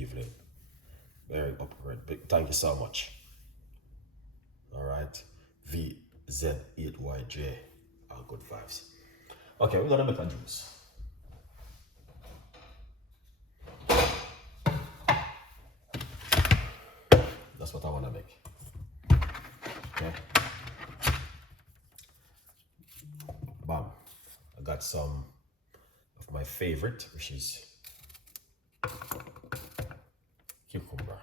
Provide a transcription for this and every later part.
evening. Very upgrade. Big thank you so much. All right. VZ8YJ. All good vibes. Okay, we're gonna make a juice. That's what I wanna make. Okay. Bam. I got some of my favorite, which is cucumber.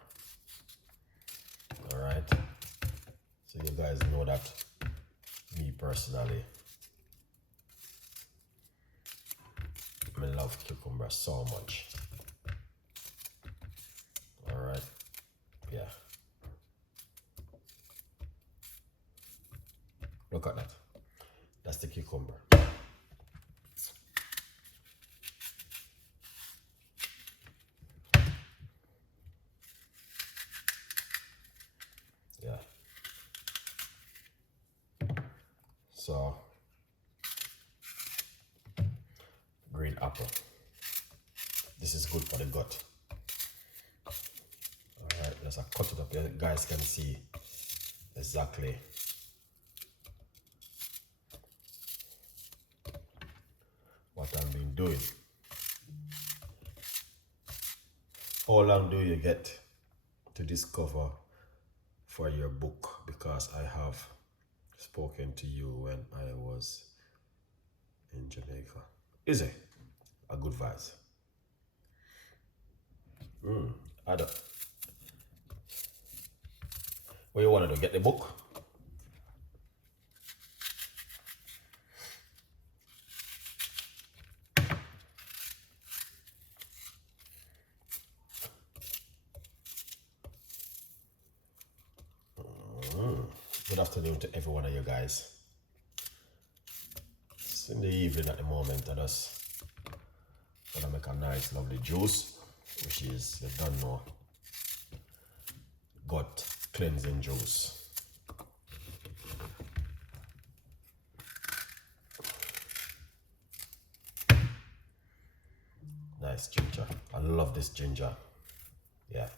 All right. So you guys know that me personally, I love cucumber so much. All right. Yeah. Look at that. That's the cucumber. Yeah. So, green apple. This is good for the gut. Alright, let's cut it up. You guys can see exactly what I've been doing. How long do you get to discover for your book? Because I have spoken to you when I was in Jamaica. Is it a good vibes? I don't. What you want to do? Get the book? Good afternoon to every one of you guys. It's in the evening at the moment. I just gonna make a nice, lovely juice, which is, you don't know, gut cleansing juice. Nice ginger. I love this ginger. Yeah.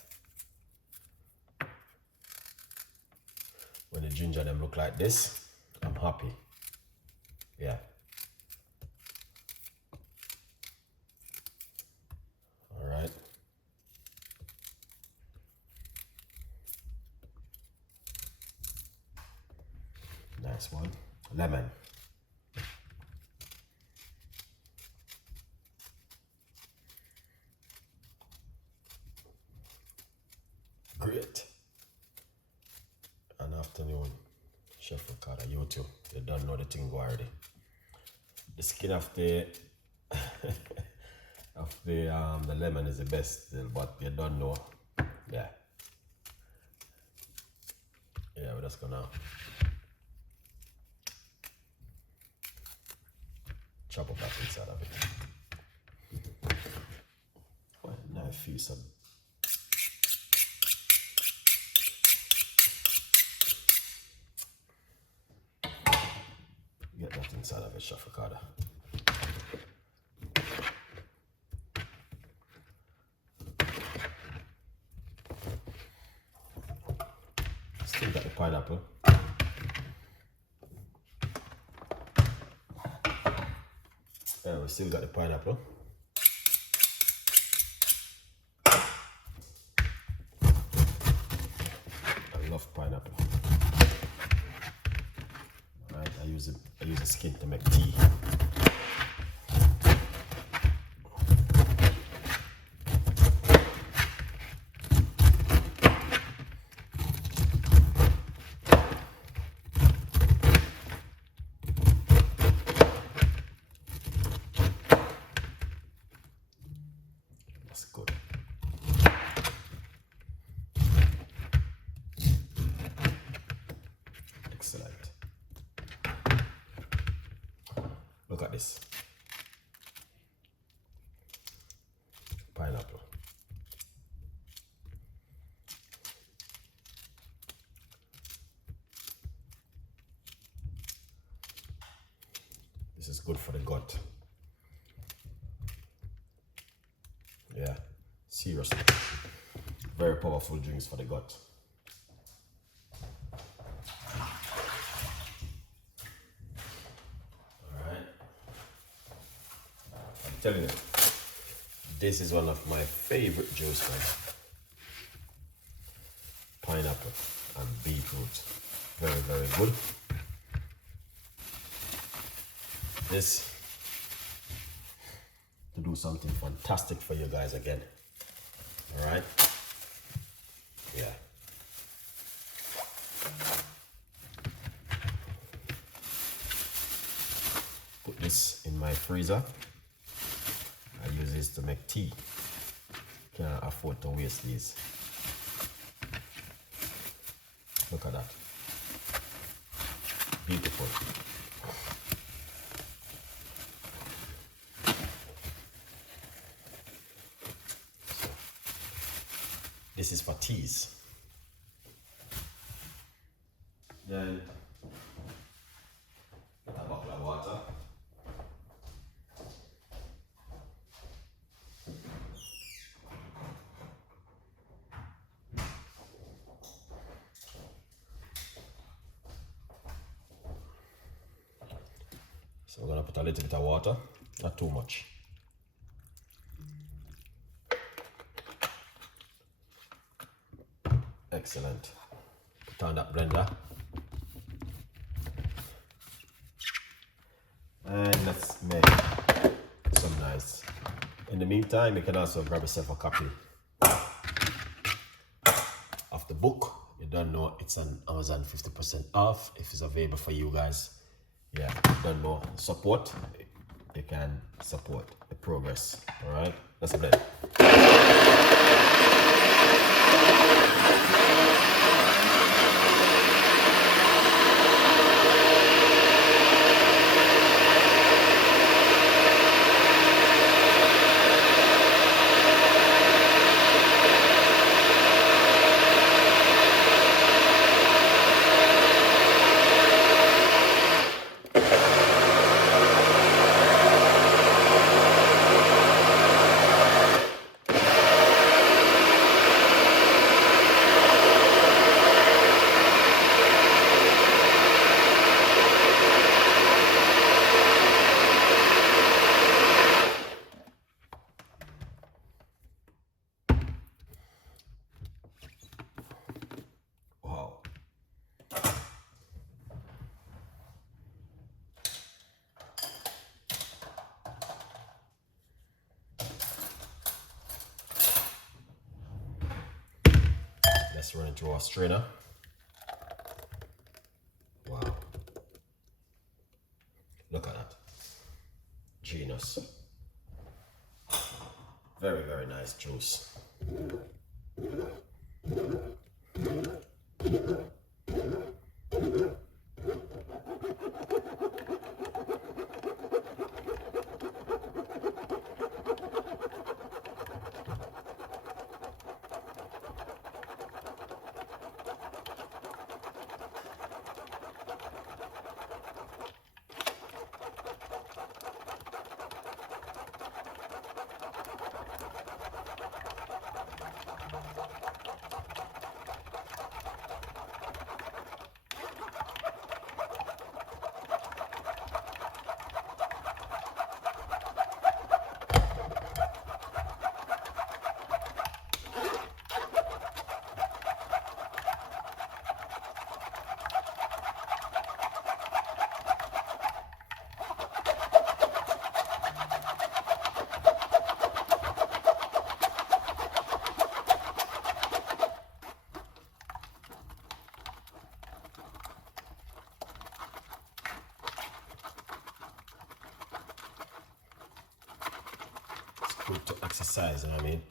When the ginger them look like this, I'm happy. Yeah. All right. Nice one. Lemon. Great. An afternoon, Chef Ricardo, YouTube. You don't know the thing already. The skin of the the lemon is the best still, but you don't know. Yeah. Yeah, we're just gonna chop up that inside of it. Oh, now I feel some. Get that inside of it, Chef Ricardo. Still got the pineapple. Yeah, we still got the pineapple. I love pineapple. Alright, I use the skin to make tea. That's good. Excellent. Look at this. Pineapple. This is good for the gut. Yeah. Seriously, very powerful drinks for the gut. Alright, I'm telling you, this is one of my favorite juice, man. Pineapple and beetroot, very, very good. This to do something fantastic for you guys again. All right, yeah. Put this in my freezer. I use this to make tea. Can't afford to waste these. Look at that. Beautiful. So, this is for teas. Then a bottle of water. So we're gonna put a little bit of water, not too much. Excellent. Put on that blender. And let's make some nice. In the meantime, you can also grab yourself a copy of the book. You don't know, it's on Amazon 50% off if it's available for you guys. Yeah, you don't know, support, you can support the progress. All right, let's blend. Let's run it through our strainer. Wow. Look at that. Genius. Very, very nice juice. Good to exercise, you know what I mean?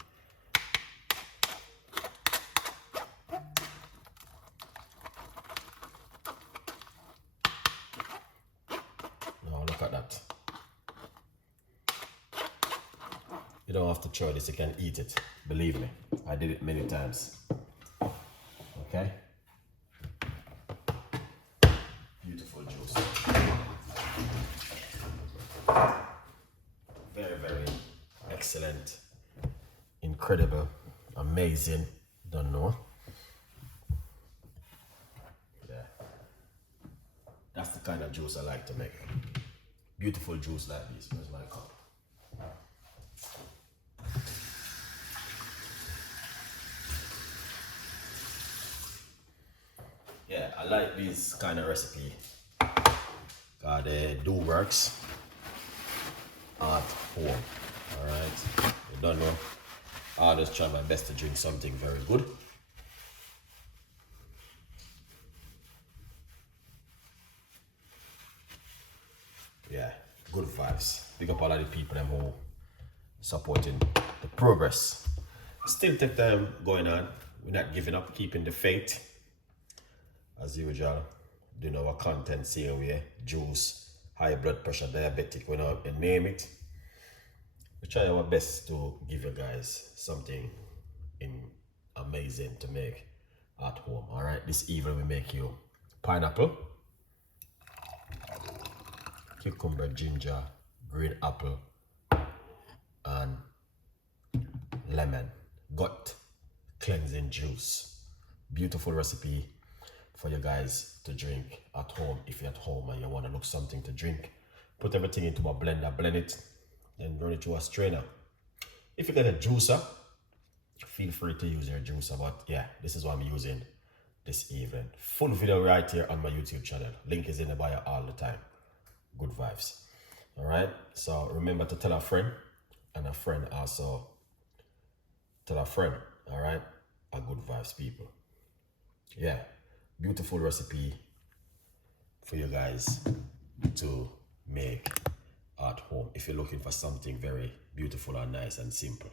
Now look at that. You don't have to throw this, you can eat it. Believe me, I did it many times. Okay? Beautiful juice. Very, very excellent, incredible. incredible, amazing, don't know. Yeah, that's the kind of juice I like to make. Beautiful juice like this. Where's my cup? Yeah, I like this kind of recipe. They do works at home. Alright, you don't know. I'll just try my best to drink something very good. Yeah, good vibes. Big up all of the people them who supporting the progress. Still take time going on. We're not giving up, keeping the faith. As usual, doing our content same way. Juice, high blood pressure, diabetic, we know, and name it. We try our best to give you guys something amazing to make at home. Alright, this evening we make you pineapple, cucumber, ginger, green apple, and lemon gut cleansing juice. Beautiful recipe for you guys to drink at home. If you're at home and you want to look something to drink, put everything into a blender, blend it, then run it through a strainer. If you get a juicer, feel free to use your juicer, but yeah, this is what I'm using this evening. Full video right here on my YouTube channel. Link is in the bio all the time. Good vibes. All right, so remember to tell a friend, and a friend also tell a friend. All right, a good vibes people. Yeah, beautiful recipe for you guys to make at home if you're looking for something very beautiful and nice and simple.